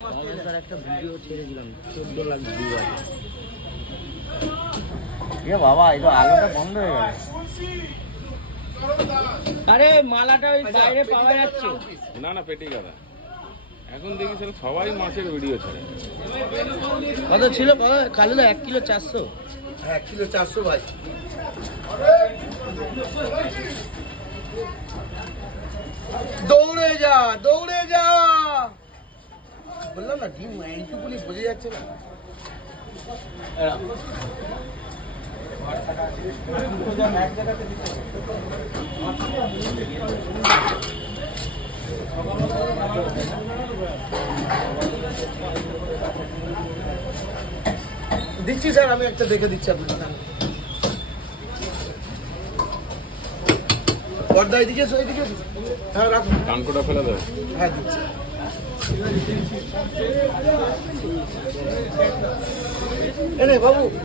একটা video ছেড়েছিলাম 14 lakh view আছে। এ বাবা এই তো আলোটা বন্ধ হয়ে গেল। আরে মালাটা ওই সাইডে পাওয়া যাচ্ছে না না পেটি গাদা এখন দেখি সবাই মাছের ভিডিও ছাড়ে। কত ছিল কালুদা? 1 কিলো 400। 1 কিলো 400 ভাই। দৌড়ে যা দৌড়ে যা, বললাম না ডিম এইটুকুনি বোঝা যাচ্ছে না। দিচ্ছি স্যার, আমি একটা দেখে দিচ্ছি আপনাকে। পর্দা এদিকে এদিকে, হ্যাঁ রাখুন। কানকোটা ফেলে দেবে। হ্যাঁ দিচ্ছি। এনে বাবু